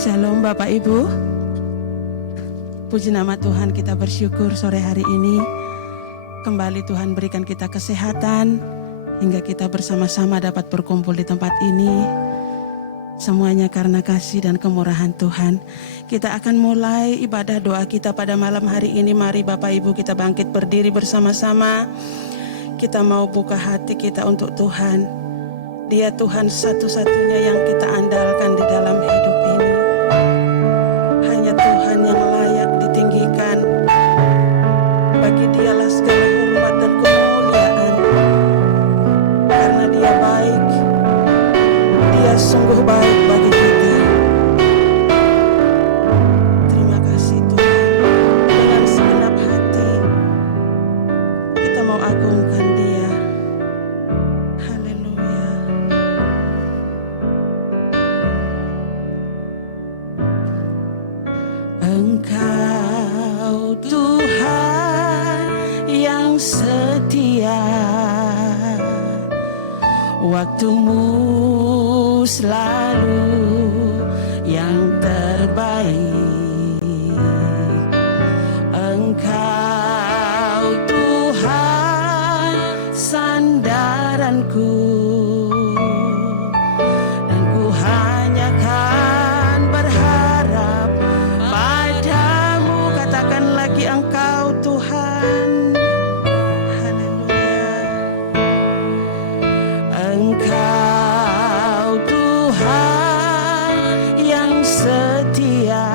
Shalom Bapak Ibu. Puji nama Tuhan, kita bersyukur sore hari ini kembali Tuhan berikan kita kesehatan hingga kita bersama-sama dapat berkumpul di tempat ini. Semuanya karena kasih dan kemurahan Tuhan. Kita akan mulai ibadah doa kita pada malam hari ini. Mari Bapak Ibu kita bangkit berdiri bersama-sama. Kita mau buka hati kita untuk Tuhan. Dia Tuhan satu-satunya yang kita andalkan di dalam hidup ini. Hanya Tuhan yang layak ditinggikan. Bagi Dialah segala hormat dan kemuliaan. Karena Dia baik. Dia sungguh baik bagi kita. Terima kasih Tuhan. Dengan segenap hati kita mau agungkan Dia. Haleluya. Engkau Tuhan yang setia, waktumu selalu yang terbaik. Engkau Tuhan sandaranku, dan ku hanya kan berharap padamu. Katakan lagi, Engkau Tuhan. Haleluya. Engkau Tuhan yang setia,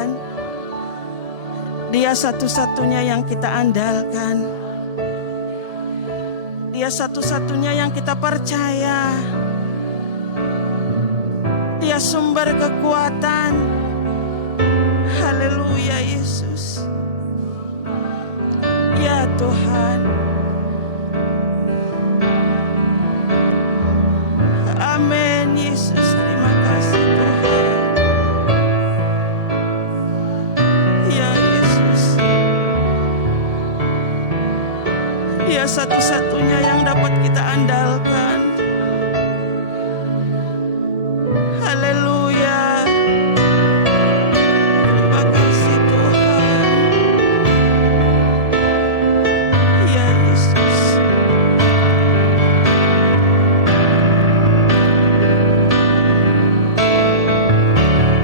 Tuhan. Dia satu-satunya yang kita andalkan. Dia satu-satunya yang kita percaya. Dia sumber kekuatan. Haleluya Yesus. Ya Tuhan. Amin Yesus. Terima kasih Tuhan. Ya Yesus. Dia satu-satunya yang dapat kita andalkan. Haleluya. Terima kasih Tuhan. Ya Yesus.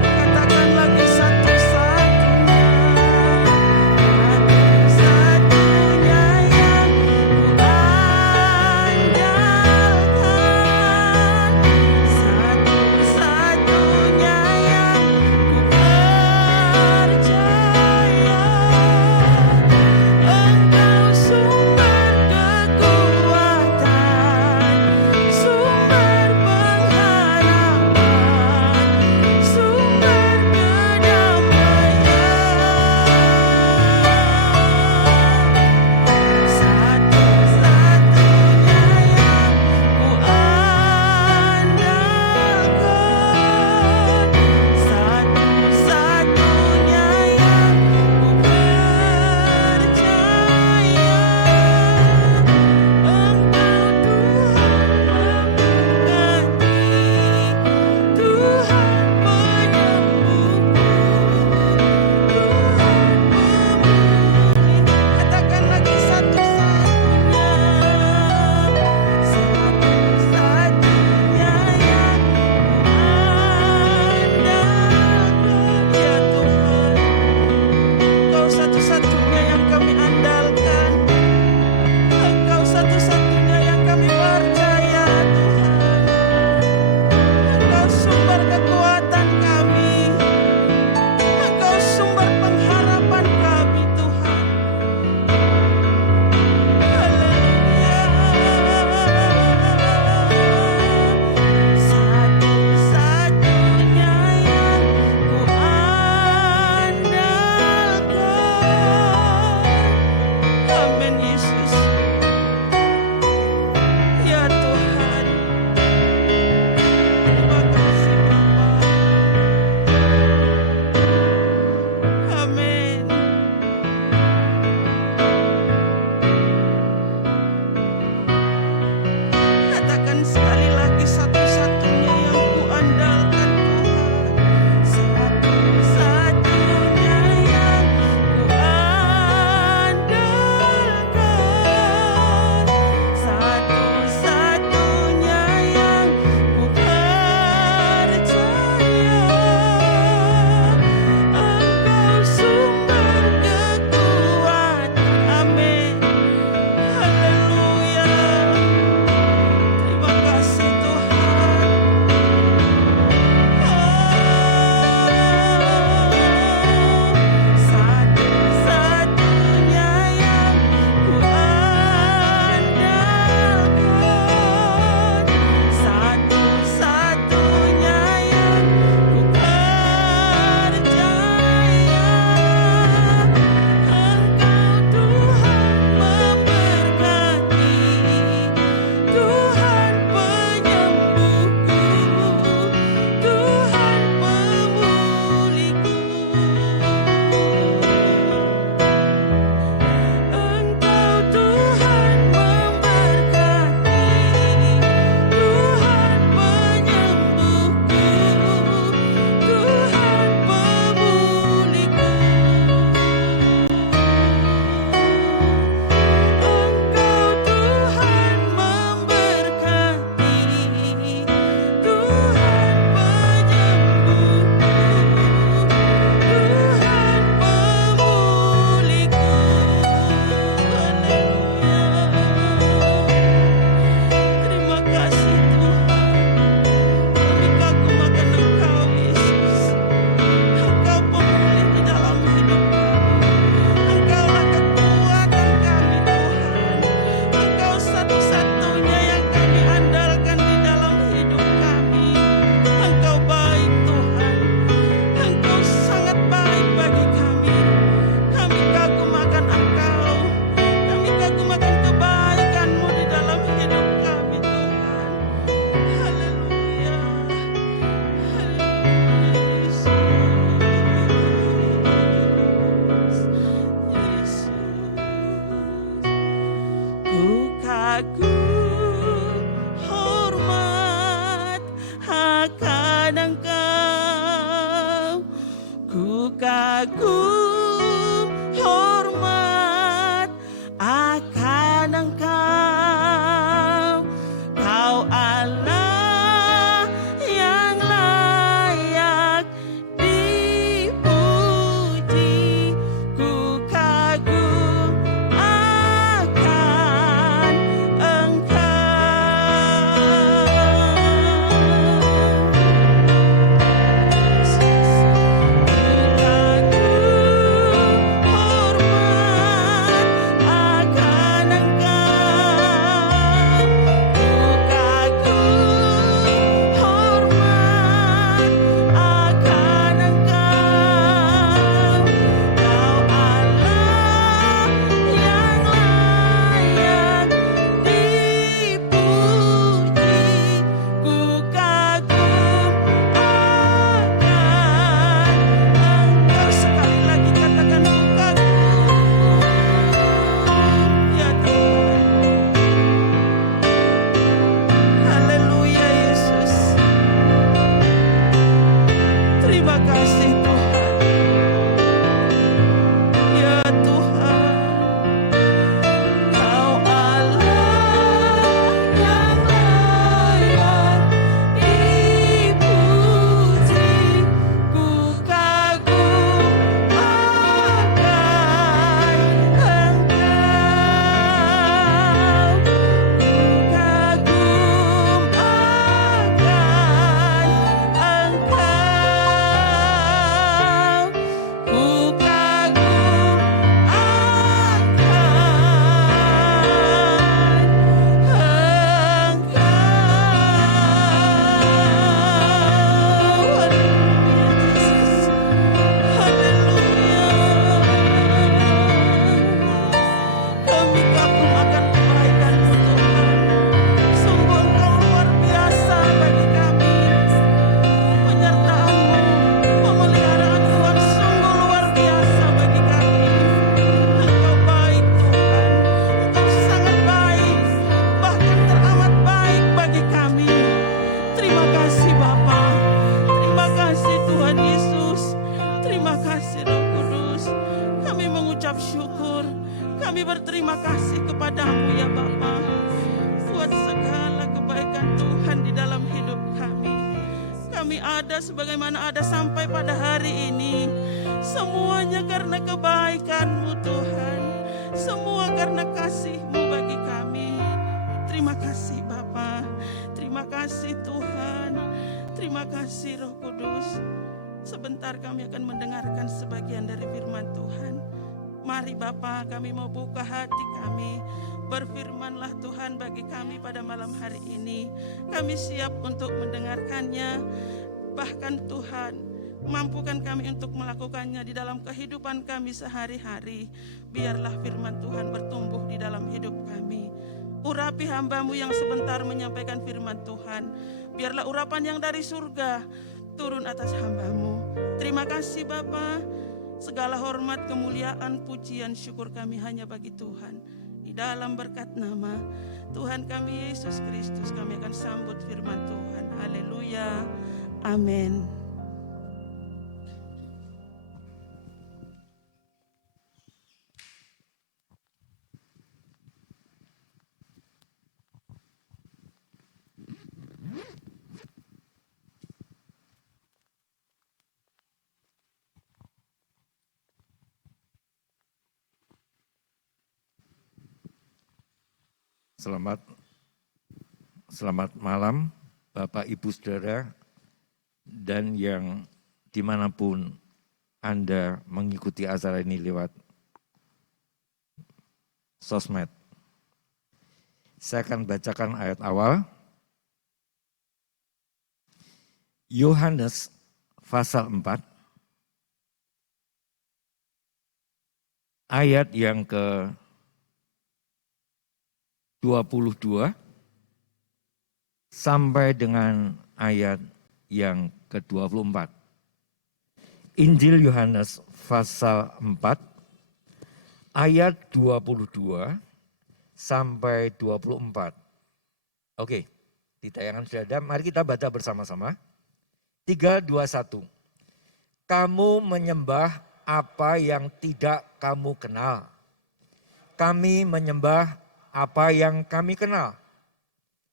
Katakan lagi satu-satunya. Satu-satunya yang ku kagum hormat akan Engkau, Kau Allah yang layak dipuji. Ku kagum akan Engkau. Sekali lagi katakan ku kagum. Ya Tuhan. Haleluya Yesus. Terima kasih Tuhan. Ya Tuhan, Kau Allah yang layak dipuji. Ku kagum akan Engkau. Ku kagum akan Engkau. Ku kagum Kami kagum akan kebaikan-Mu Tuhan. Sungguh Engkau luar biasa bagi kami. Penyertaan-Mu, pemeliharaan Tuhan sungguh luar biasa bagi kami. Engkau baik Tuhan, Engkau sangat baik, bahkan teramat baik bagi kami. Terima kasih Bapa, terima kasih Tuhan Yesus, terima kasih Roh Kudus. Kami mengucap syukur, kami berterima kasih kepadamu ya Bapa, buat segala kebaikan Tuhan di dalam hidup kami. Kami ada sebagaimana ada sampai pada hari ini, semuanya karena kebaikan-Mu Tuhan, semua karena kasih-Mu bagi kami. Terima kasih Bapa, terima kasih Tuhan, terima kasih Roh Kudus. Sebentar kami akan mendengarkan sebagian dari firman Tuhan. Mari Bapa, kami mau buka hati kami. Berfirmanlah Tuhan bagi kami pada malam hari ini. Kami siap untuk mendengarkannya. Bahkan Tuhan, mampukan kami untuk melakukannya di dalam kehidupan kami sehari-hari. Biarlah firman Tuhan bertumbuh di dalam hidup kami. Urapi hamba-Mu yang sebentar menyampaikan firman Tuhan. Biarlah urapan yang dari surga turun atas hamba-Mu. Terima kasih Bapa. Segala hormat, kemuliaan, pujian, syukur kami hanya bagi Tuhan. Di dalam berkat nama Tuhan kami Yesus Kristus, kami akan sambut firman Tuhan. Haleluya. Amin. Selamat malam Bapak Ibu Saudara dan yang dimanapun Anda mengikuti acara ini lewat sosmed. Saya akan bacakan ayat awal. Yohanes pasal 4 ayat yang ke-22 sampai dengan ayat yang ke-24. Injil Yohanes pasal 4 ayat 22 sampai 24. Oke, di tayangan sudah ada, mari kita baca bersama-sama. 3, 2, 1. Kamu menyembah apa yang tidak kamu kenal. Kami menyembah apa yang kami kenal.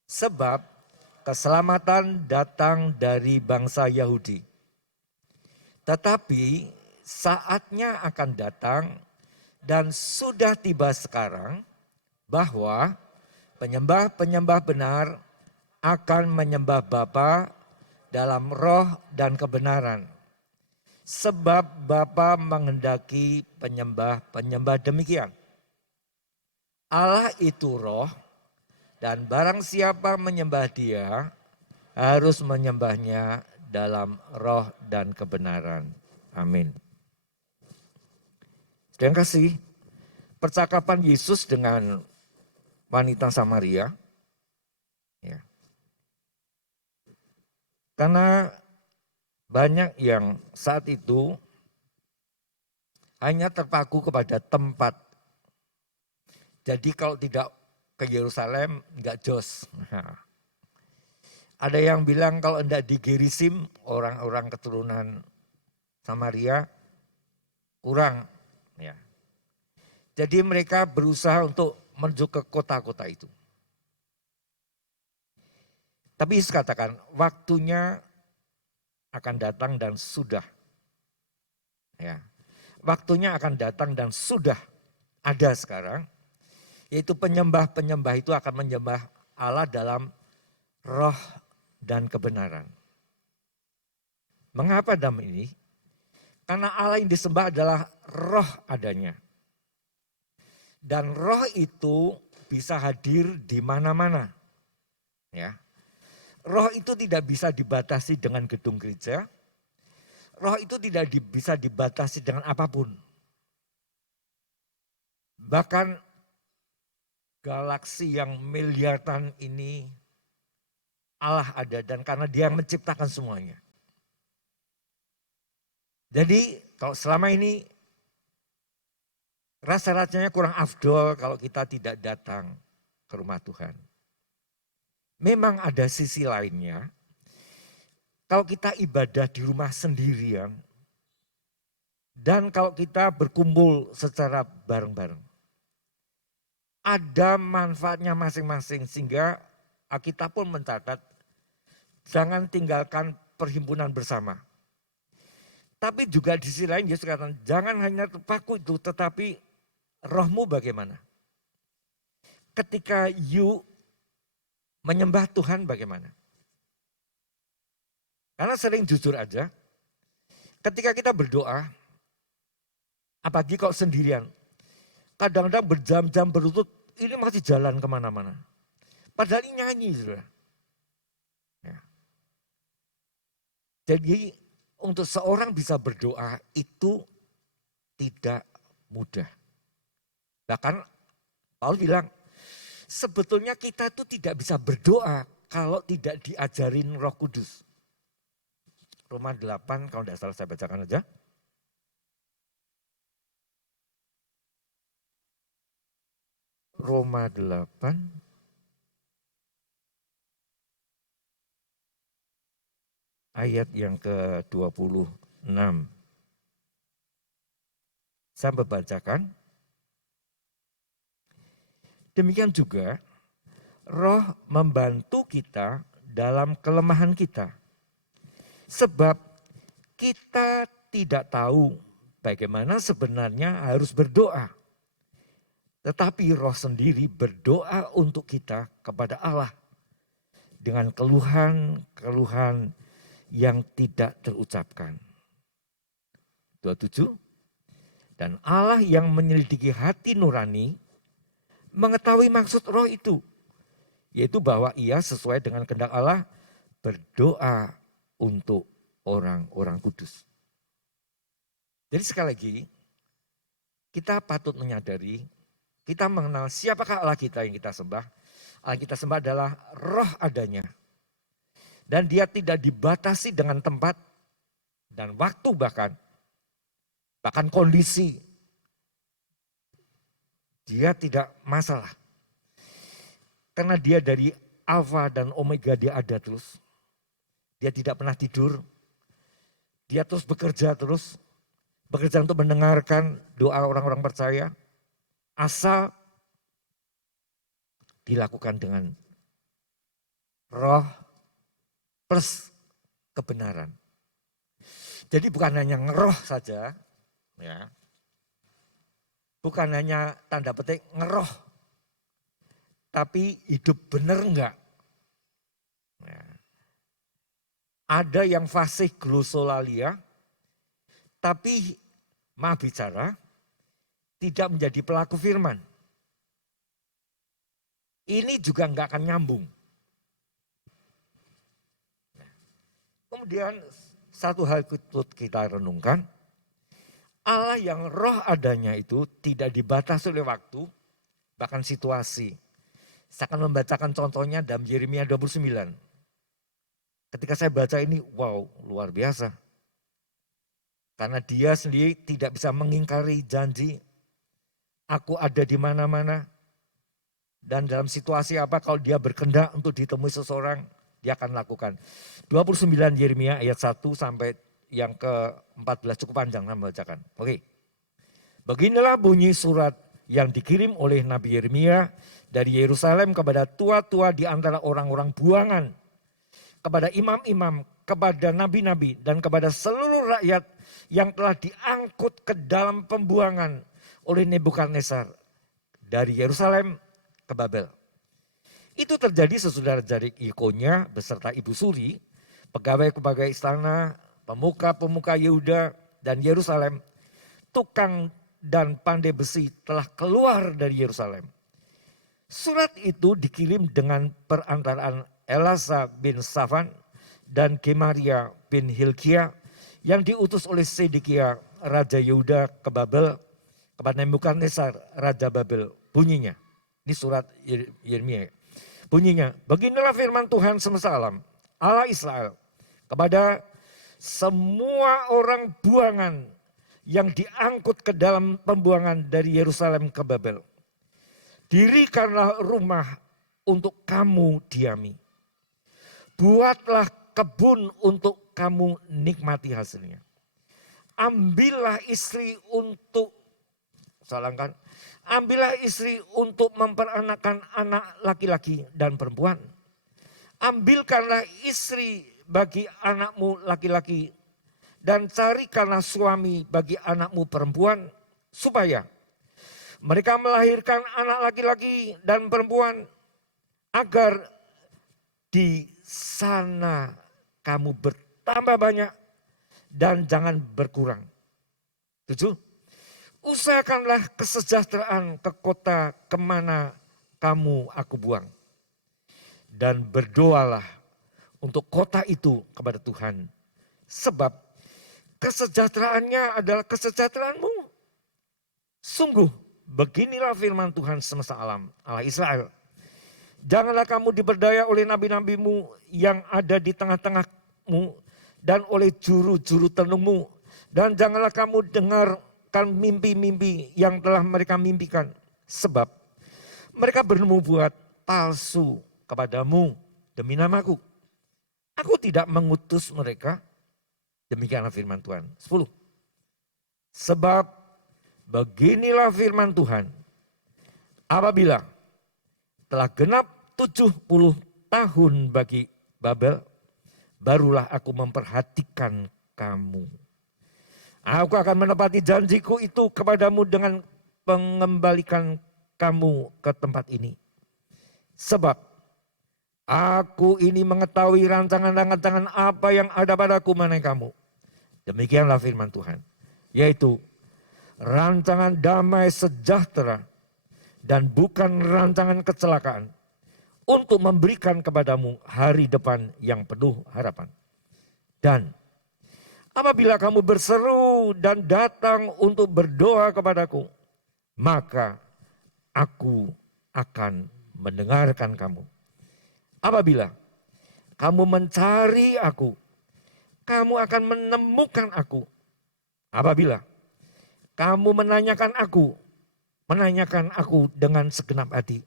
Sebab keselamatan datang dari bangsa Yahudi. Tetapi saatnya akan datang dan sudah tiba sekarang bahwa penyembah-penyembah benar akan menyembah Bapa dalam roh dan kebenaran. Sebab Bapa menghendaki penyembah-penyembah demikian. Allah itu roh, dan barang siapa menyembah Dia harus menyembahnya dalam roh dan kebenaran. Amin. Saudara yang kasih, percakapan Yesus dengan wanita Samaria, ya. Karena banyak yang saat itu hanya terpaku kepada tempat. Jadi kalau tidak ke Yerusalem, enggak jos. Nah, ada yang bilang kalau enggak di Gerisim, orang-orang keturunan Samaria kurang. Ya. Jadi mereka berusaha untuk menuju ke kota-kota itu. Tapi Yesus katakan, waktunya akan datang dan sudah. Ya. Waktunya akan datang dan sudah ada sekarang. Yaitu penyembah-penyembah itu akan menyembah Allah dalam roh dan kebenaran. Mengapa dalam ini? Karena Allah yang disembah adalah roh adanya. Dan roh itu bisa hadir di mana-mana. Ya. Roh itu tidak bisa dibatasi dengan gedung gereja. Roh itu tidak bisa dibatasi dengan apapun. Bahkan galaksi yang miliaran ini Allah ada dan karena Dia yang menciptakan semuanya. Jadi kalau selama ini rasa-rasanya kurang afdol kalau kita tidak datang ke rumah Tuhan. Memang ada sisi lainnya, kalau kita ibadah di rumah sendirian, dan kalau kita berkumpul secara bareng-bareng, ada manfaatnya masing-masing sehingga kita pun mencatat, jangan tinggalkan perhimpunan bersama. Tapi juga di sisi lain Yesus katakan, jangan hanya terpaku itu, tetapi rohmu bagaimana? Ketika you menyembah Tuhan bagaimana? Karena sering jujur aja, ketika kita berdoa, apalagi kalau sendirian, kadang-kadang berjam-jam berlutut, ini masih jalan kemana-mana. Padahal ini nyanyi, saudara. Ya. Jadi untuk seorang bisa berdoa itu tidak mudah. Bahkan Paulus bilang, sebetulnya kita itu tidak bisa berdoa kalau tidak diajarin Roh Kudus. Roma 8, kalau tidak salah saya bacakan aja. Roma 8. Ayat yang ke-26. Saya membacakan. Demikian juga roh membantu kita dalam kelemahan kita. Sebab kita tidak tahu bagaimana sebenarnya harus berdoa. Tetapi roh sendiri berdoa untuk kita kepada Allah. Dengan keluhan-keluhan yang tidak terucapkan. 27. Dan Allah yang menyelidiki hati nurani mengetahui maksud roh itu. Yaitu bahwa ia sesuai dengan kehendak Allah berdoa untuk orang-orang kudus. Jadi sekali lagi kita patut menyadari, kita mengenal siapakah Allah kita yang kita sembah. Allah kita sembah adalah roh adanya. Dan dia tidak dibatasi dengan tempat dan waktu bahkan kondisi. Dia tidak masalah. Karena dia dari Alfa dan Omega dia ada terus. Dia tidak pernah tidur. Dia terus bekerja untuk mendengarkan doa orang-orang percaya, asal dilakukan dengan roh plus kebenaran. Jadi bukan hanya ngeroh saja, ya, bukan hanya tanda petik ngeroh, tapi hidup benar enggak? Ya. Ada yang fasih glosolalia, tapi maaf bicara, tidak menjadi pelaku firman. Ini juga enggak akan nyambung. Kemudian satu hal kita renungkan, Allah yang roh adanya itu tidak dibatasi oleh waktu, bahkan situasi. Saya akan membacakan contohnya dalam Yeremia 29. Ketika saya baca ini, wow, luar biasa. Karena dia sendiri tidak bisa mengingkari janji, aku ada di mana-mana. Dan dalam situasi apa kalau dia berkehendak untuk ditemui seseorang, dia akan lakukan. 29 Yeremia ayat 1 sampai yang ke-14 cukup panjang saya membacakan. Oke. Beginilah bunyi surat yang dikirim oleh Nabi Yeremia dari Yerusalem kepada tua-tua di antara orang-orang buangan, kepada imam-imam, kepada nabi-nabi, dan kepada seluruh rakyat yang telah diangkut ke dalam pembuangan oleh Nebukadnezar dari Yerusalem ke Babel. Itu terjadi sesudah dari Ikonya beserta Ibu Suri, pegawai-pegawai istana, pemuka-pemuka Yehuda dan Yerusalem, tukang dan pandai besi telah keluar dari Yerusalem. Surat itu dikirim dengan perantaraan Elasa bin Safan dan Gemaria bin Hilkia yang diutus oleh Sedekia Raja Yehuda ke Babel kepada Nebukadnezar Raja Babel. Bunyinya, ini surat Yeremia. Bunyinya, beginilah firman Tuhan semesta alam, Allah Israel, kepada semua orang buangan yang diangkut ke dalam pembuangan dari Yerusalem ke Babel. Dirikanlah rumah untuk kamu diami. Buatlah kebun untuk kamu nikmati hasilnya. Ambillah istri untuk, ambillah istri untuk memperanakkan anak laki-laki dan perempuan. Ambilkanlah istri bagi anakmu laki-laki dan carikanlah suami bagi anakmu perempuan supaya mereka melahirkan anak laki-laki dan perempuan agar di sana kamu bertambah banyak dan jangan berkurang. 7. Usahakanlah kesejahteraan ke kota kemana kamu aku buang. Dan berdoalah untuk kota itu kepada Tuhan. Sebab kesejahteraannya adalah kesejahteraanmu. Sungguh beginilah firman Tuhan semesta alam, Allah Israel. Janganlah kamu diberdaya oleh nabi-nabimu yang ada di tengah-tengahmu dan oleh juru-juru tenungmu. Dan janganlah kamu dengarkan mimpi-mimpi yang telah mereka mimpikan. Sebab mereka bernubuat palsu kepadamu demi namaku. Aku tidak mengutus mereka. Demikianlah firman Tuhan. 10. Sebab beginilah firman Tuhan. Apabila telah genap 70 tahun bagi Babel, barulah aku memperhatikan kamu. Aku akan menepati janjiku itu kepadamu dengan mengembalikan kamu ke tempat ini. Sebab aku ini mengetahui rancangan-rancangan apa yang ada padaku mengenai kamu. Demikianlah firman Tuhan. Yaitu rancangan damai sejahtera dan bukan rancangan kecelakaan untuk memberikan kepadamu hari depan yang penuh harapan. Dan apabila kamu berseru dan datang untuk berdoa kepadaku, maka aku akan mendengarkan kamu. Apabila kamu mencari aku, kamu akan menemukan aku. Apabila kamu menanyakan aku dengan segenap hati,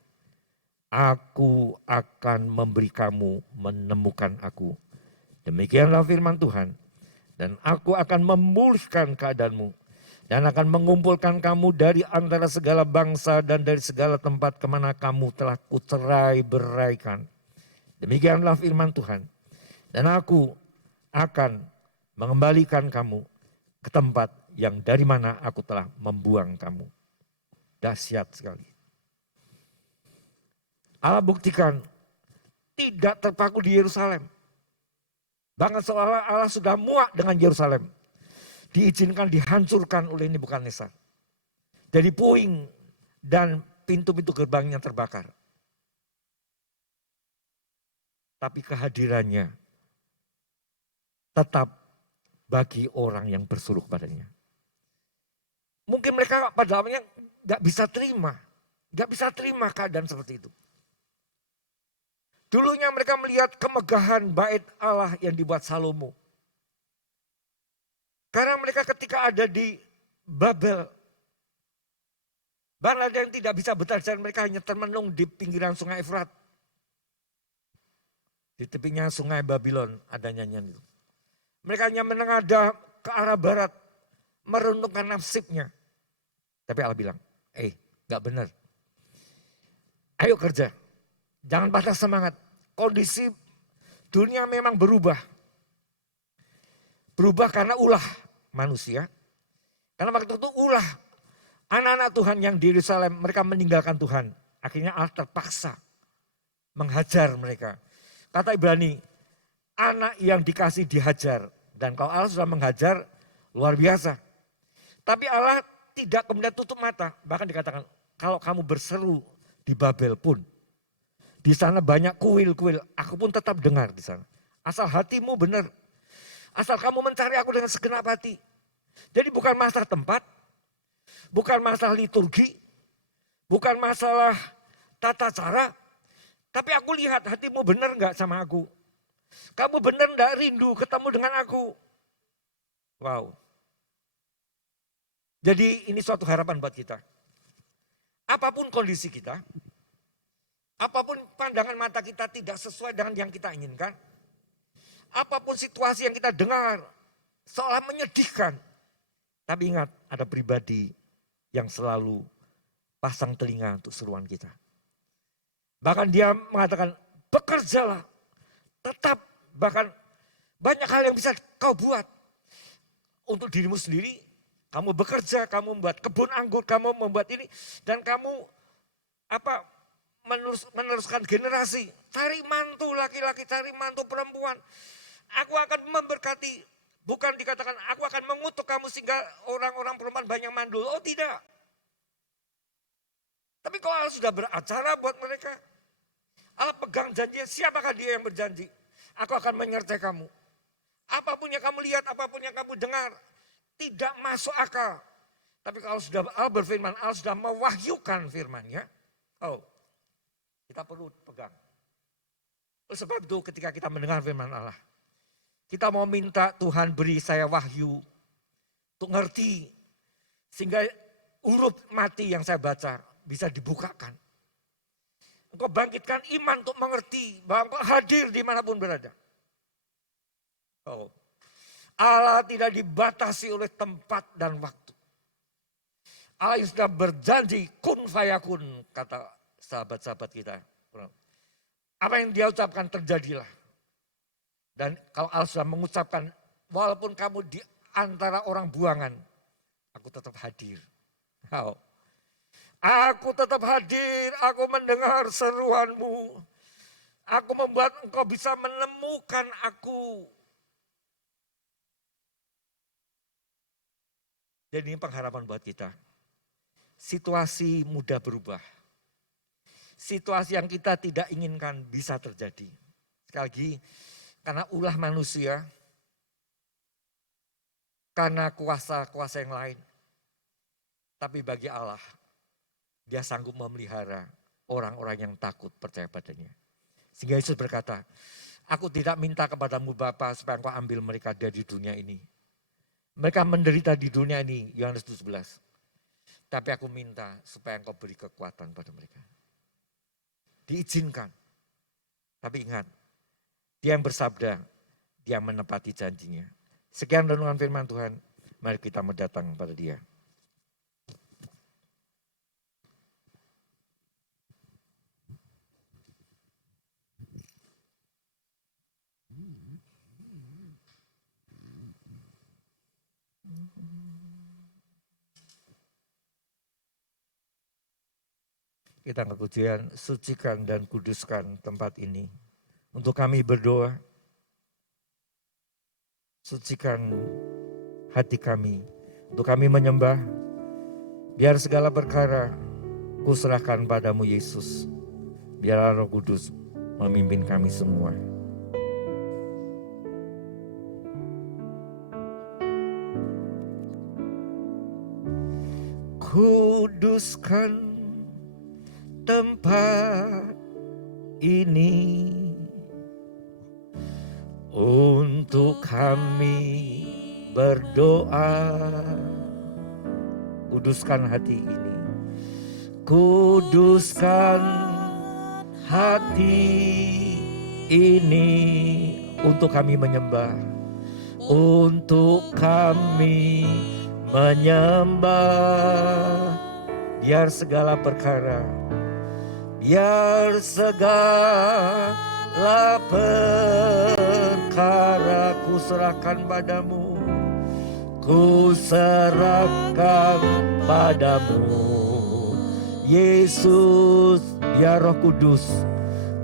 aku akan memberi kamu menemukan aku. Demikianlah firman Tuhan, Dan aku akan memulihkan keadaanmu. Dan akan mengumpulkan kamu dari antara segala bangsa dan dari segala tempat kemana kamu telah kucerai beraikan. Demikianlah firman Tuhan. Dan aku akan mengembalikan kamu ke tempat yang dari mana aku telah membuang kamu. Dahsyat sekali. Allah buktikan tidak terpaku di Yerusalem. Bahkan seolah Allah sudah muak dengan Yerusalem. Diizinkan dihancurkan oleh Nebukadnezar. Jadi puing dan pintu-pintu gerbangnya terbakar. Tapi kehadirannya tetap bagi orang yang bersuruh padanya. Mungkin mereka pada awalnya gak bisa terima keadaan seperti itu. Dulunya mereka melihat kemegahan bait Allah yang dibuat Salomo. Karena mereka ketika ada di Babel, bahkan ada yang tidak bisa bertahan, mereka hanya termenung di pinggiran sungai Efrat. Di tepinya sungai Babylon ada nyanyian itu. Mereka hanya menengadah ke arah barat, merenungkan nasibnya. Tapi Allah bilang, gak benar. Ayo kerja, jangan patah semangat. Kondisi dunia memang berubah. Berubah karena ulah manusia. Karena waktu itu ulah anak-anak Tuhan yang di Yerusalem, mereka meninggalkan Tuhan. Akhirnya Allah terpaksa menghajar mereka. Kata Ibrani, anak yang dikasih dihajar. Dan kalau Allah sudah menghajar, luar biasa. Tapi Allah tidak kemudian tutup mata. Bahkan dikatakan, kalau kamu berseru di Babel pun, di sana banyak kuil-kuil, aku pun tetap dengar di sana. Asal hatimu benar. Asal kamu mencari aku dengan segenap hati. Jadi bukan masalah tempat, bukan masalah liturgi, bukan masalah tata cara. Tapi aku lihat hatimu benar enggak sama aku. Kamu benar enggak rindu ketemu dengan aku. Wow. Jadi ini suatu harapan buat kita. Apapun kondisi kita, apapun pandangan mata kita tidak sesuai dengan yang kita inginkan, apapun situasi yang kita dengar seolah menyedihkan. Tapi ingat, ada pribadi yang selalu pasang telinga untuk seruan kita. Bahkan dia mengatakan, bekerjalah, tetap, bahkan banyak hal yang bisa kau buat. Untuk dirimu sendiri, kamu bekerja, kamu membuat kebun anggur, kamu membuat ini, dan kamu meneruskan generasi. Cari mantu laki-laki, cari mantu perempuan. Aku akan memberkati. Bukan dikatakan aku akan mengutuk kamu sehingga orang-orang perempuan banyak mandul. Oh tidak. Tapi kalau Allah sudah beracara buat mereka. Allah pegang janjinya, siapakah dia yang berjanji? Aku akan menyertai kamu. Apapun yang kamu lihat, apapun yang kamu dengar. Tidak masuk akal. Tapi kalau sudah Allah berfirman, Allah sudah mewahyukan firman-Nya. Oh, kita perlu pegang. Oleh sebab itu ketika kita mendengar firman Allah. Kita mau minta Tuhan beri saya wahyu untuk ngerti. Sehingga huruf mati yang saya baca bisa dibukakan. Engkau bangkitkan iman untuk mengerti bahwa engkau hadir dimanapun berada. Oh, Allah tidak dibatasi oleh tempat dan waktu. Allah yang sudah berjanji kun fayakun, kata sahabat-sahabat kita. Apa yang dia ucapkan terjadilah. Dan kalau Allah sudah mengucapkan, walaupun kamu di antara orang buangan, aku tetap hadir. Oh. Aku tetap hadir, aku mendengar seruanmu. Aku membuat engkau bisa menemukan aku. Jadi ini pengharapan buat kita. Situasi mudah berubah. Situasi yang kita tidak inginkan bisa terjadi. Sekali lagi, karena ulah manusia, karena kuasa-kuasa yang lain. Tapi bagi Allah, dia sanggup memelihara orang-orang yang takut percaya padanya. Sehingga Yesus berkata, aku tidak minta kepadamu Bapa supaya engkau ambil mereka dari dunia ini. Mereka menderita di dunia ini, Yohanes 17. Tapi aku minta supaya engkau beri kekuatan pada mereka. Diizinkan. Tapi ingat, dia yang bersabda, dia yang menepati janjinya. Sekian renungan firman Tuhan. Mari kita mendatang pada Dia. Kita angkat pujian, sucikan dan kuduskan tempat ini. Untuk kami berdoa, sucikan hati kami. Untuk kami menyembah, biar segala perkara kuserahkan padamu Yesus. Biar Roh Kudus memimpin kami semua. Kuduskan tempat ini untuk kami berdoa. Kuduskan hati ini, kuduskan hati ini untuk kami menyembah, untuk kami menyembah. Biar segala perkara, biar segala perkara kuserahkan padamu, kuserahkan padamu Yesus. Biar Roh Kudus,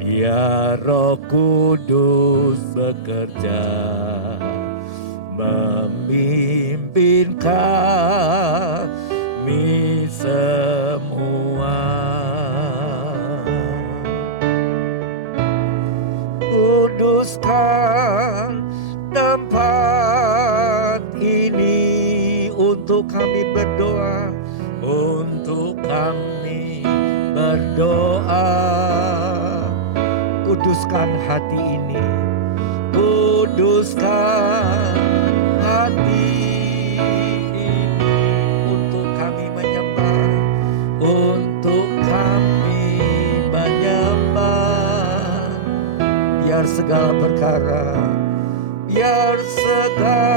biar Roh Kudus bekerja, memimpin kami semua. Kuduskan tempat ini untuk kami berdoa, untuk kami berdoa. Kuduskan hati ini, kuduskan hati ini untuk kami menyembah, untuk kami menyembah. Biar segala perkara, biar segala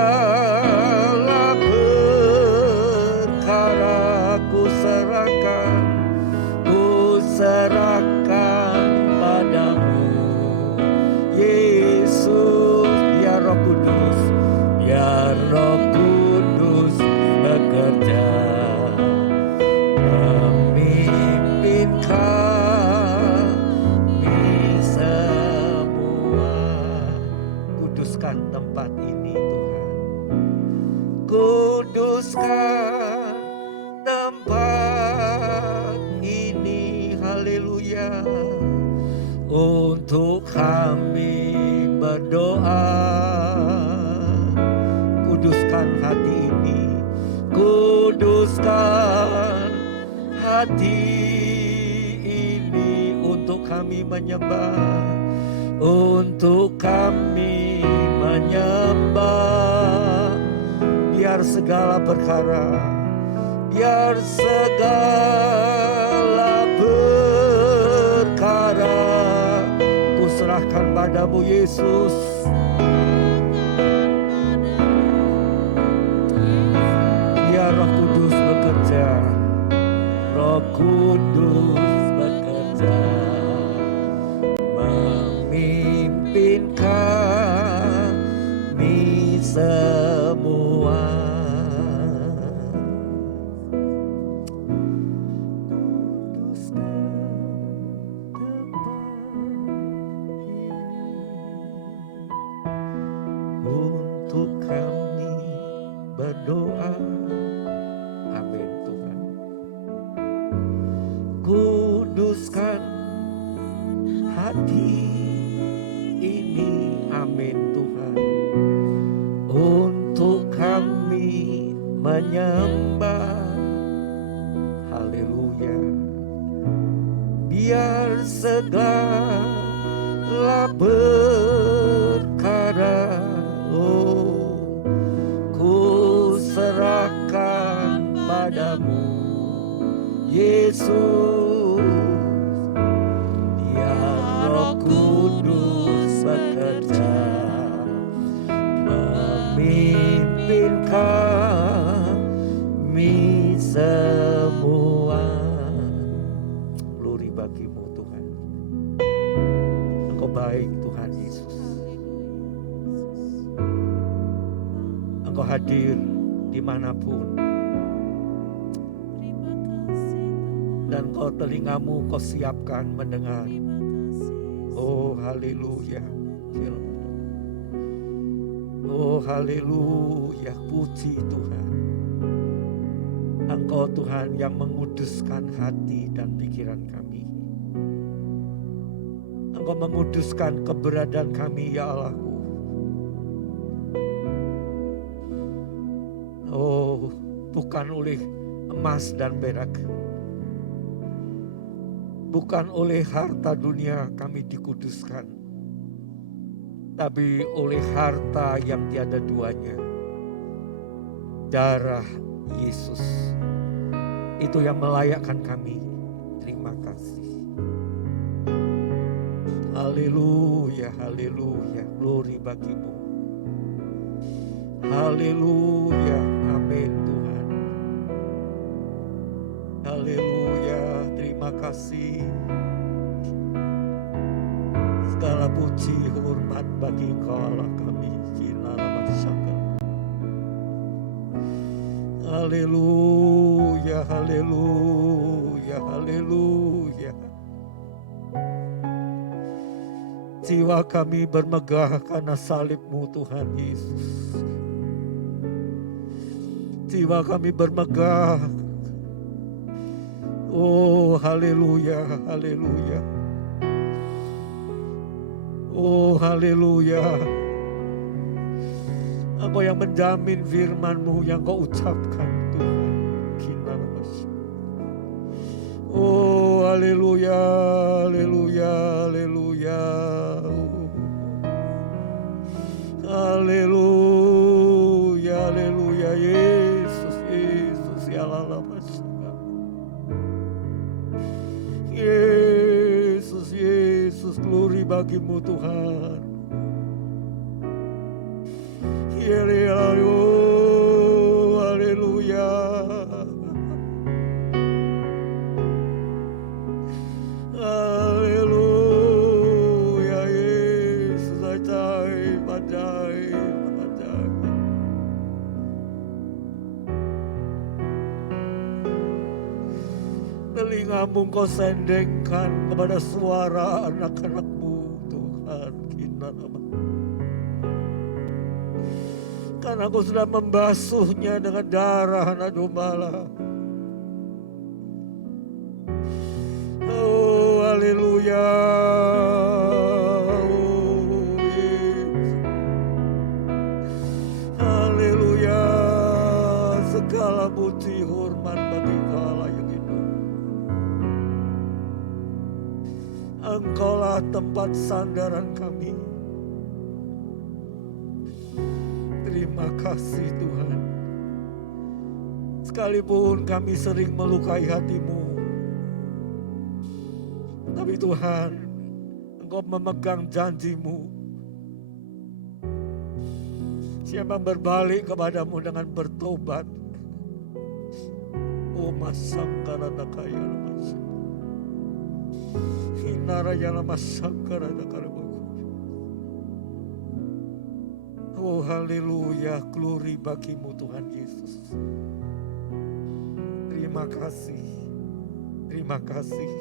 perkara kuserahkan padamu Yesus. Biar Roh Kudus, biar Roh Kudus bekerja, memimpin kami semua. Kuduskan tempat ini Tuhan, kuduskan tempat ini, haleluya. Untuk kami berdoa, kuduskan hati ini, kuduskan hati ini untuk kami menyembah, untuk kami menyembah. Biar segala perkara, biar segala perkara kuserahkan padamu Yesus. Biar Roh Kudus bekerja, Roh Kudus bekerja, memimpin kami semua. Untuk kami berdoa, amin Tuhan. Kuduskan hati ini, amin Tuhan. Untuk kami menyembah, haleluya. Biar segala perkara ku serahkan padamu Yesus. Biar Roh Kudus bekerja, memimpin semua. Glory bagimu Tuhan. Engkau baik Tuhan Yesus. Engkau hadir dimanapun. Dan kau telingamu kau siapkan mendengar. Oh haleluya. Oh haleluya, puji Tuhan. Engkau Tuhan yang menguduskan hati dan pikiran kami. Engkau menguduskan keberadaan kami ya Allahku. Oh, bukan oleh emas dan perak, bukan oleh harta dunia kami dikuduskan, tapi oleh harta yang tiada duanya, darah Yesus. Itu yang melayakkan kami. Terima kasih. Haleluya, haleluya, glory bagimu. Haleluya, amin Tuhan. Haleluya, terima kasih. Segala puji hormat bagi Engkau Allah kami. Haleluya, haleluya, haleluya. Jiwa kami bermegah karena salib-Mu Tuhan Yesus. Jiwa kami bermegah. Oh haleluya, haleluya. Oh haleluya. Engkau yang menjamin firman-Mu yang Kau ucapkan Tuhan. Oh haleluya, haleluya, haleluya. Haleluya, haleluya. Yesus, Yesus ya Allah. Yesus, Yesus, glory bagimu Tuhan. Haleluya. Haleluya, Yesus, ajaib, ajaib, ajaib. Telingamu Kau sendengkan kepada suara anak-anak-Mu Tuhan. Karena Kau sudah membasuhnya dengan darah anak domba. Oh haleluya. Oh, Yesus. Haleluya. Segala puji hormat bagi Engkau Allah yang hidup. Engkaulah tempat sandaran kami. Terima kasih Tuhan. Sekalipun kami sering melukai hati-Mu, tapi Tuhan, Engkau memegang janji-Mu. Siapa berbalik kepadamu dengan bertobat, oh masangkara nakaya lemas, hinaraya lemas sangkara nakara bagus. Oh haleluya, glory bagimu Tuhan Yesus. Terima kasih, terima kasih.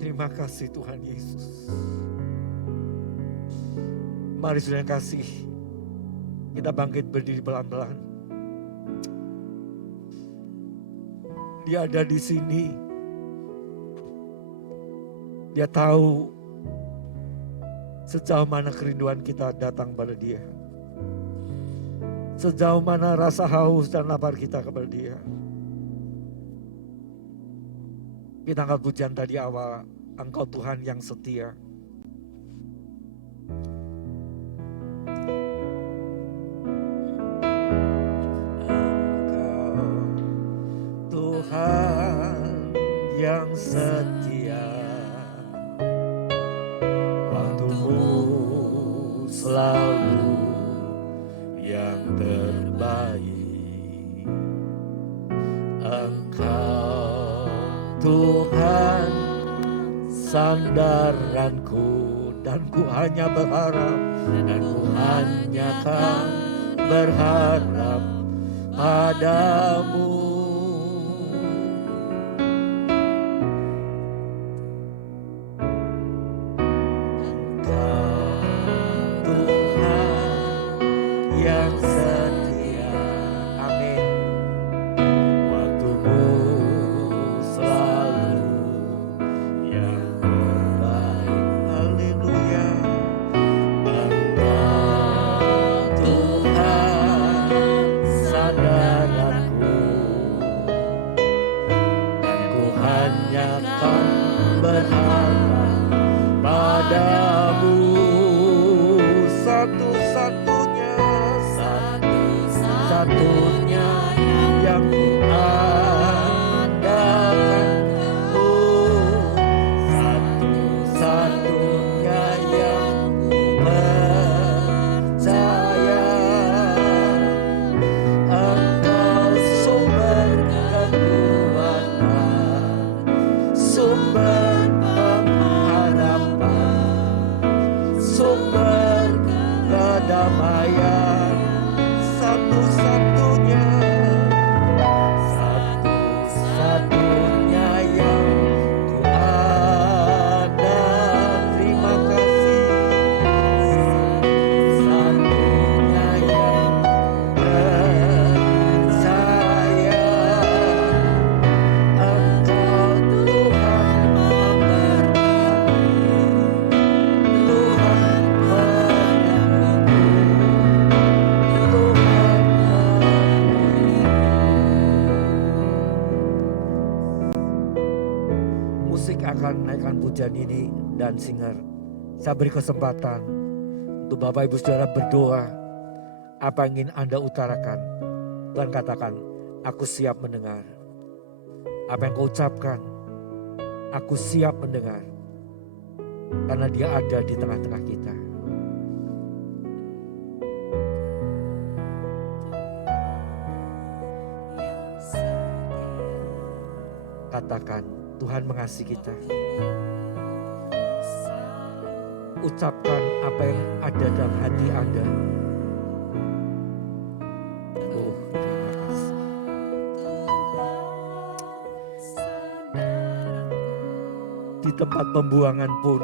Terima kasih Tuhan Yesus. Mari saudara kasih, kita bangkit berdiri pelan-pelan. Dia ada di sini. Dia tahu sejauh mana kerinduan kita datang pada Dia. Sejauh mana rasa haus dan lapar kita kepada Dia. Kita angkat pujian tadi awal, Engkau Tuhan yang setia. Engkau Tuhan yang setia, waktu-Mu selalu yang terbaik. Tuhan sandaranku, dan ku hanya berharap, dan ku hanya kan berharap padamu. Yang setia, amin. Waktumu selalu yang terbaik, haleluya. Engkau Tuhan sandaranku, dan ku hanya kan berharap padamu. Satu-satunya yang kuandalkan, satu-satunya yang ku percaya. Engkau sumber kekuatan, sumber pengharapan, sumber kedamaian. Satu-satunya yang ku ada. Terima kasih. Satunya yang percaya. Engkau Tuhan memberkati, Tuhan menyambutku, musik akan naikkan pujian ini dan singer. Saya beri kesempatan untuk Bapak Ibu Saudara berdoa. Apa yang ingin Anda utarakan, Tuhan katakan, aku siap mendengar. Apa yang kau ucapkan, aku siap mendengar. Karena Dia ada di tengah-tengah kita. Katakan, Tuhan mengasihi kita. Ucapkan apa yang ada dalam hati Anda. Oh, terima kasih. Di tempat pembuangan pun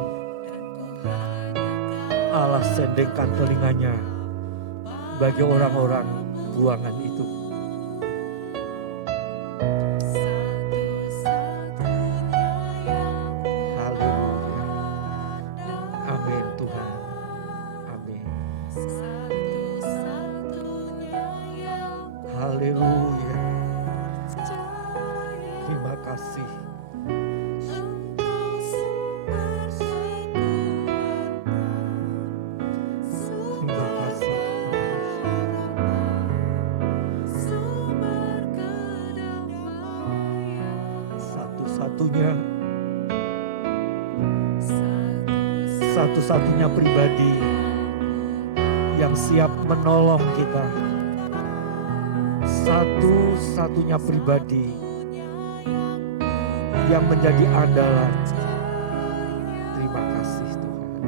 Allah sendengkan telinganya bagi orang-orang buangan itu. Haleluya. Terima kasih. Terima kasih. Satu-satunya pribadi yang siap menolong kita. Satu-satunya pribadi yang menjadi andalan. Terima kasih Tuhan.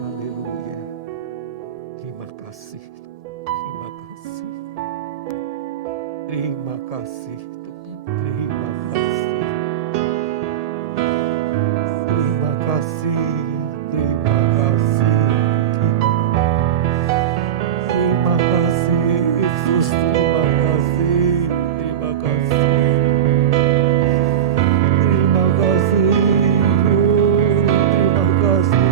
Haleluya. Terima kasih. Terima kasih. Terima kasih. Terima kasih. Terima kasih. Terima kasih. Terima kasih Yesus. Terima kasih. Terima kasih. Terima kasih. Terima kasih.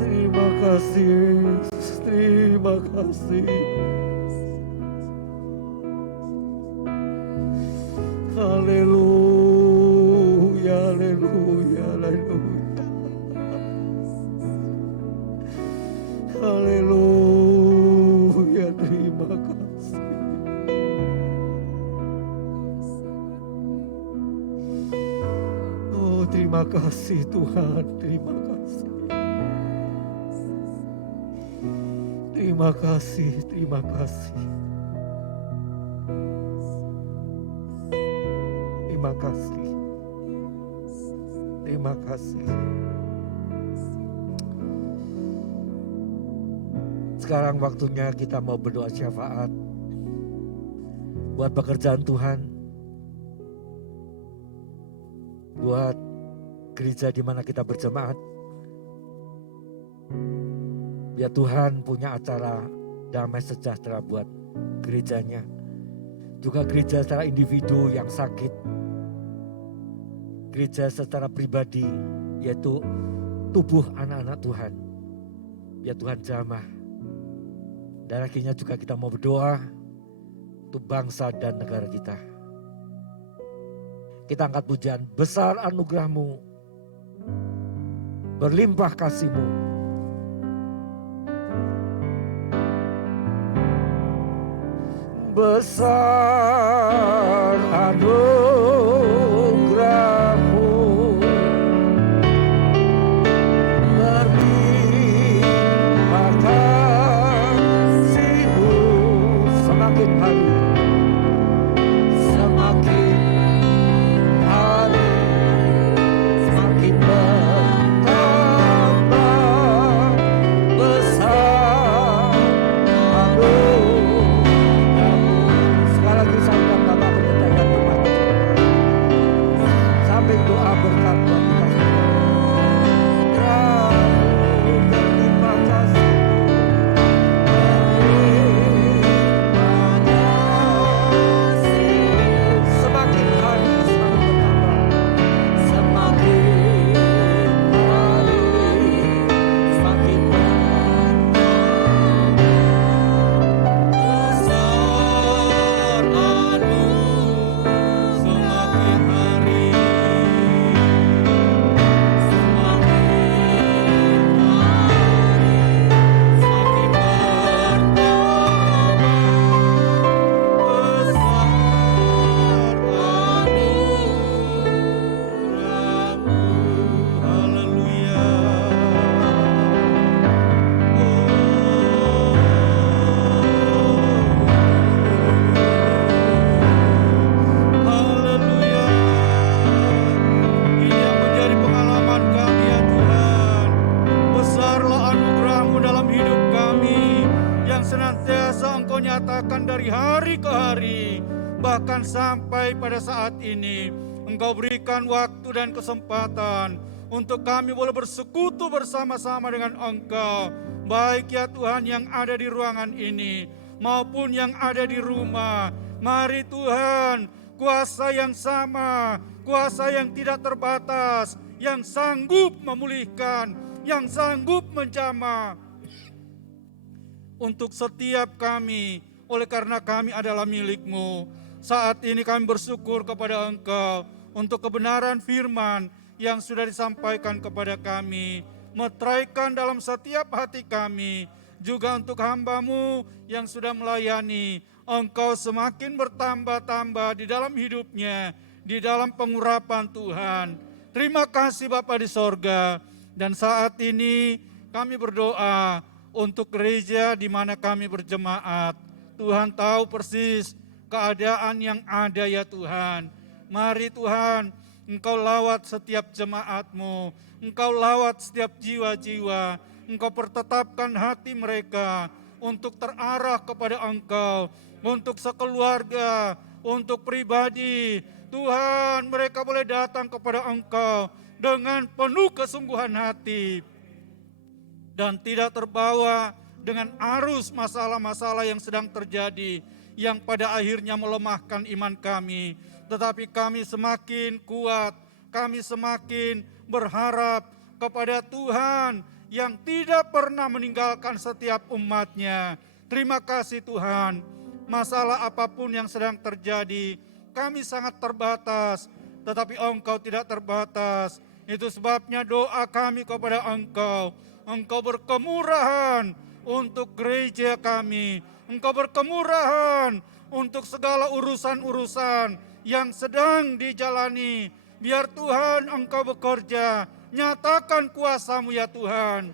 Terima kasih. Terima kasih. Haleluya, haleluya, haleluya. Haleluya, terima kasih. Terima kasih Tuhan, terima kasih. Terima kasih, terima kasih. Terima kasih. Terima kasih. Sekarang waktunya kita mau berdoa syafaat buat pekerjaan Tuhan, buat gereja di mana kita berjemaat. Ya Tuhan punya acara damai sejahtera buat gerejanya. Juga gereja secara individu yang sakit. Gereja secara pribadi, yaitu tubuh anak-anak Tuhan. Ya Tuhan jamah. Dan akhirnya juga kita mau berdoa untuk bangsa dan negara kita. Kita angkat pujian, besar anugerah-Mu, berlimpah kasih-Mu. Besar anugerah-Mu, berlimpah kasih-Mu, semakin hari, semakin hari, semakin bertambah besar anugerah-Mu. Sekali lagi saya dan Bapak Pendeta yang berbahagia, sambil doa berkat buat kita semua. Terima kasih, semakin hari semakin bertambah, semakin hari semakin besar anugerah, semakin hari nyatakan dari hari ke hari, bahkan sampai pada saat ini. Engkau berikan waktu dan kesempatan untuk kami boleh bersekutu bersama-sama dengan Engkau, baik ya Tuhan yang ada di ruangan ini maupun yang ada di rumah. Mari Tuhan, kuasa yang sama, kuasa yang tidak terbatas, yang sanggup memulihkan, yang sanggup menjamah untuk setiap kami, oleh karena kami adalah milik-Mu. Saat ini kami bersyukur kepada Engkau untuk kebenaran firman yang sudah disampaikan kepada kami. Meteraikan dalam setiap hati kami, juga untuk hamba-Mu yang sudah melayani. Engkau semakin bertambah-tambah di dalam hidupnya, di dalam pengurapan Tuhan. Terima kasih Bapa di sorga. Dan saat ini kami berdoa untuk gereja di mana kami berjemaat. Tuhan tahu persis keadaan yang ada ya Tuhan. Mari Tuhan, Engkau lawat setiap jemaat-Mu, Engkau lawat setiap jiwa-jiwa, Engkau pertetapkan hati mereka untuk terarah kepada Engkau, untuk sekeluarga, untuk pribadi. Tuhan, mereka boleh datang kepada Engkau dengan penuh kesungguhan hati, dan tidak terbawa dengan arus masalah-masalah yang sedang terjadi, yang pada akhirnya melemahkan iman kami. Tetapi kami semakin kuat, kami semakin berharap kepada Tuhan yang tidak pernah meninggalkan setiap umat-Nya. Terima kasih Tuhan, masalah apapun yang sedang terjadi, kami sangat terbatas, tetapi Engkau tidak terbatas. Itu sebabnya doa kami kepada Engkau, Engkau berkemurahan untuk gereja kami, Engkau berkemurahan untuk segala urusan-urusan yang sedang dijalani. Biar Tuhan Engkau bekerja, nyatakan kuasa-Mu ya Tuhan.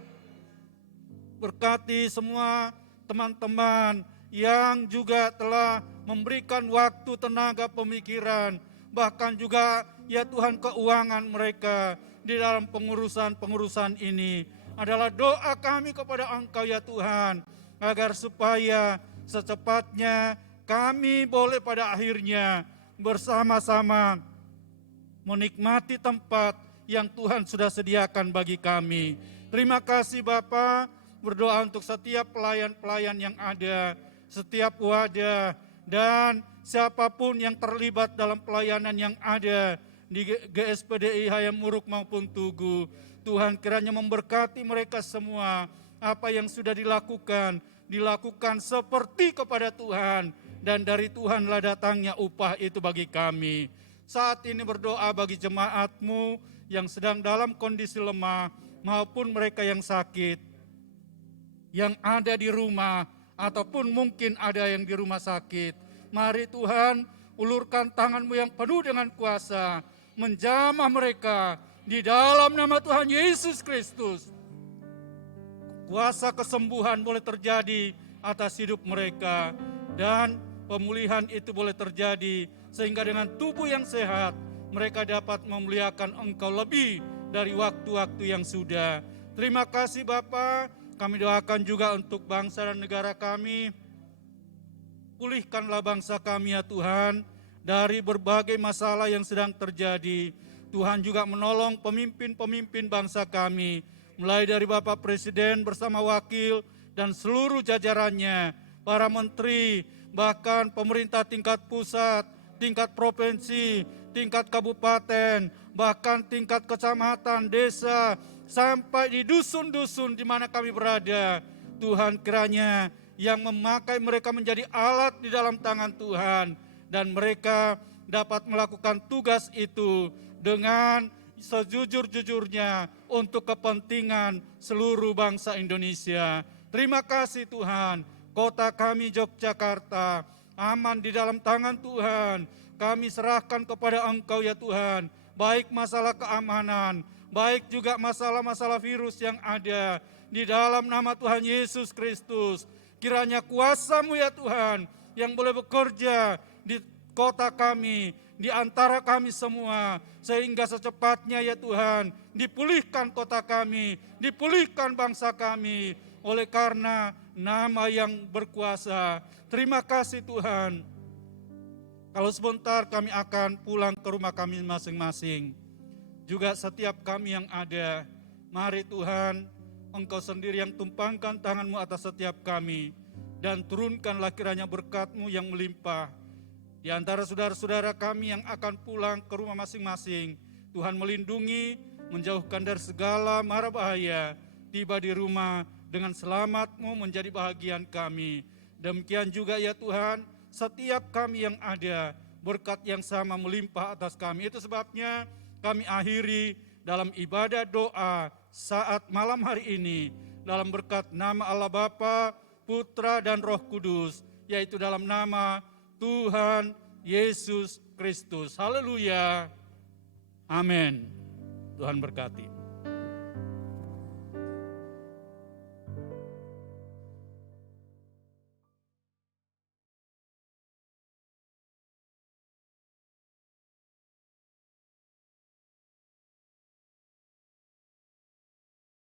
Berkati semua teman-teman yang juga telah memberikan waktu, tenaga, pemikiran, bahkan juga ya Tuhan keuangan mereka di dalam pengurusan ini. Adalah doa kami kepada Engkau ya Tuhan, agar supaya secepatnya kami boleh pada akhirnya bersama-sama menikmati tempat yang Tuhan sudah sediakan bagi kami. Terima kasih Bapa, berdoa untuk setiap pelayan-pelayan yang ada, setiap wadah, dan siapapun yang terlibat dalam pelayanan yang ada di GSPDI Hayam Muruk maupun Tugu. Tuhan kiranya memberkati mereka semua, apa yang sudah dilakukan seperti kepada Tuhan, dan dari Tuhanlah datangnya upah itu bagi kami. Saat ini berdoa bagi jemaat-Mu yang sedang dalam kondisi lemah maupun mereka yang sakit, yang ada di rumah ataupun mungkin ada yang di rumah sakit. Mari Tuhan, ulurkan tangan-Mu yang penuh dengan kuasa, menjamah mereka di dalam nama Tuhan Yesus Kristus. Kuasa kesembuhan boleh terjadi atas hidup mereka, dan pemulihan itu boleh terjadi sehingga dengan tubuh yang sehat mereka dapat memuliakan Engkau lebih dari waktu-waktu yang sudah. Terima kasih Bapa. Kami doakan juga untuk bangsa dan negara kami. Pulihkanlah bangsa kami ya Tuhan dari berbagai masalah yang sedang terjadi. Tuhan juga menolong pemimpin-pemimpin bangsa kami, mulai dari Bapak Presiden bersama wakil dan seluruh jajarannya, para menteri, bahkan pemerintah tingkat pusat, tingkat provinsi, tingkat kabupaten, bahkan tingkat kecamatan, desa, sampai di dusun-dusun di mana kami berada. Tuhan kiranya yang memakai mereka menjadi alat di dalam tangan Tuhan, dan mereka dapat melakukan tugas itu dengan sejujur-jujurnya untuk kepentingan seluruh bangsa Indonesia. Terima kasih Tuhan, kota kami Yogyakarta aman di dalam tangan Tuhan. Kami serahkan kepada Engkau ya Tuhan, baik masalah keamanan, baik juga masalah-masalah virus yang ada. Di dalam nama Tuhan Yesus Kristus, kiranya kuasa-Mu ya Tuhan yang boleh bekerja di kota kami, di antara kami semua, sehingga secepatnya ya Tuhan dipulihkan kota kami, dipulihkan bangsa kami, oleh karena nama yang berkuasa. Terima kasih Tuhan. Kalau sebentar kami akan pulang ke rumah kami masing-masing, juga setiap kami yang ada, mari Tuhan, Engkau sendiri yang tumpangkan tangan-Mu atas setiap kami, dan turunkanlah kiranya berkat-Mu yang melimpah. Di antara saudara-saudara kami yang akan pulang ke rumah masing-masing, Tuhan melindungi, menjauhkan dari segala mara bahaya, tiba di rumah dengan selamat-Mu menjadi bahagian kami. Demikian juga ya Tuhan, setiap kami yang ada, berkat yang sama melimpah atas kami. Itu sebabnya kami akhiri dalam ibadah doa saat malam hari ini, dalam berkat nama Allah Bapa, Putra dan Roh Kudus, yaitu dalam nama Tuhan Yesus Kristus. Haleluya. Amin. Tuhan berkati.